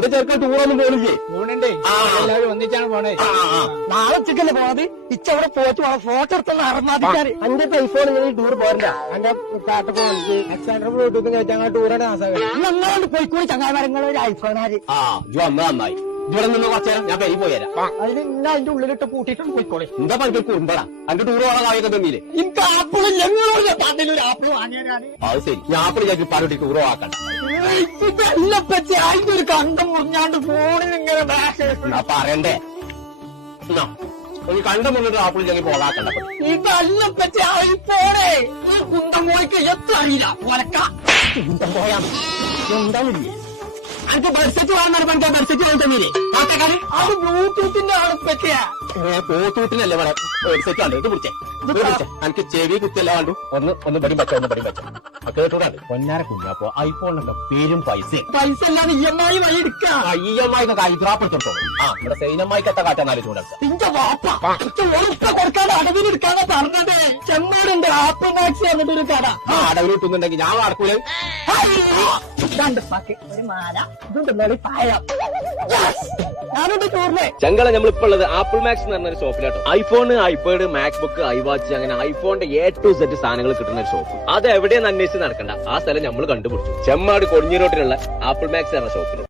എന്റെ ചെറുക്കൻ ടൂറൊന്നും പോണില്ലേ? പോണണ്ടേ, എല്ലാവരും ഒന്നിച്ചാണ് പോണേ. നാളെ ഉച്ചക്കല്ലേ പോണത്? ഇച്ചവിടെ പോയിട്ട് ഫോട്ടോ എടുത്തുള്ള അറമാതിക്കാര് അന്റെ ഐഫോൺ ടൂർ പോരണ്ട. എന്റെ എക്സാൻഡർ ബ്ലൂടൂത്ത് ഞങ്ങൾ ടൂറാണ് ഞങ്ങളോട് പോയിക്കോളി ചങ്ങായിമാരങ്ങൾ ഒരു ഐഫോണാര്. ജോ അന്ന് നന്നായി. ഇവിടെ നിന്ന് കുറച്ചേരം ഞാൻ പെരി പോയരാം. അതിന് ഇന്ന അതിന്റെ ഉള്ളിലിട്ട് പൂട്ടിയിട്ടുണ്ട് പോയിക്കോളി. എന്താ പണിക്ക് കുറുമ്പടാ അന്റെ ടൂർ പോകാൻ കായൊക്കെ തന്നില്ലേ? എനിക്ക് ആപ്പിൾ ഞങ്ങളോട് പണ്ടിലൊരു ആപ്പിൾ വാങ്ങിയാലാണ്. അത് ശരി, ഞാൻ ആപ്പിൾ ഞാൻ പറഞ്ഞിട്ട് ടൂർ ആക്കണ്ട. ഇതെല്ലപ്പറ്റി അതിന്റെ ഒരു കണ്ടം മുറിഞ്ഞാണ്ട് ഫോണിൽ ഇങ്ങനെ ഞാൻ പറയണ്ടേ? ഒരു കണ്ടു മുന്നിട്ട് ആപ്പിൾ ഞങ്ങൾ പോകാക്കണ്ട. ഇതല്ലപ്പറ്റി ഐഫോണേ ഈ കുന്തം പോയിക്ക് എത്ര അറിയില്ല ഒലക്ക കുന്തം പോയാ എന്താണില്ലേ? എനിക്ക് ബഡ്ജറ്റ് വാങ്ങാൻ പറഞ്ഞ ബഡ്ജറ്റ് വാങ്ങി തന്നീല്ലേ? അത് ബ്ലൂടൂത്തിന്റെ ആളെപ്പറ്റിയാ. പോത്തൂട്ടിനല്ലേ ഇവിടെ ഹെഡ്സെറ്റ് ആണ്. ഇത് പിടിച്ചേ, എനിക്ക് ചെവി കുത്തിയല്ല കണ്ടു. ഒന്ന് പടി വെച്ച, ഒന്ന് പടി വെച്ച കേട്ടൂടാണ്. പൊന്നാര കുഞ്ഞാപ്പോ ഐഫോണിനൊക്കെ പേരും പൈസ അല്ലാതെ EMI വഴി എടുക്കാം. EMI ഒക്കെ ഹൈദരാബാദ് ഇവിടെ സൈനമ്മായിക്ക് എത്ര കാട്ടാന്നാലും ചൂടാ. നിന്റെ വാപ്പ ഉറപ്പ കൊടുക്കാതെ അടവിനെടുക്കാതെ പറഞ്ഞത്. ചെമ്മാടുണ്ട് ആപ്പിൾ മാക്സ് എന്നിട്ട് ഒരു കട അടവിൽ കിട്ടുന്നുണ്ടെങ്കിൽ ഞാൻ നടക്കൂല. ഒരു മാല ഇതുണ്ട് പായം. ഞാനുണ്ട് ടൂറിനെ. ചങ്കള നമ്മളിപ്പോ ഉള്ളത് ആപ്പിൾ മാക്സ് എന്ന് പറഞ്ഞ ഒരു ഷോപ്പിലാട്ടോ. ഐഫോൺ, ഐപാഡ്, മാക്ബുക്ക്, ഐവാച്ച് അങ്ങനെ ഐഫോണിന്റെ A to Z സാധനങ്ങൾ കിട്ടുന്ന ഒരു ഷോപ്പ്. അത് എവിടെയെന്ന് അന്വേഷിച്ച് നടക്കണ്ട, ആ സ്ഥലം നമ്മൾ കണ്ടുപിടിച്ചു. ചെമ്മാട് കൊടിഞ്ഞിരോട്ടിലുള്ള ആപ്പിൾ മാക്സ് എന്ന ഷോപ്പിൽ.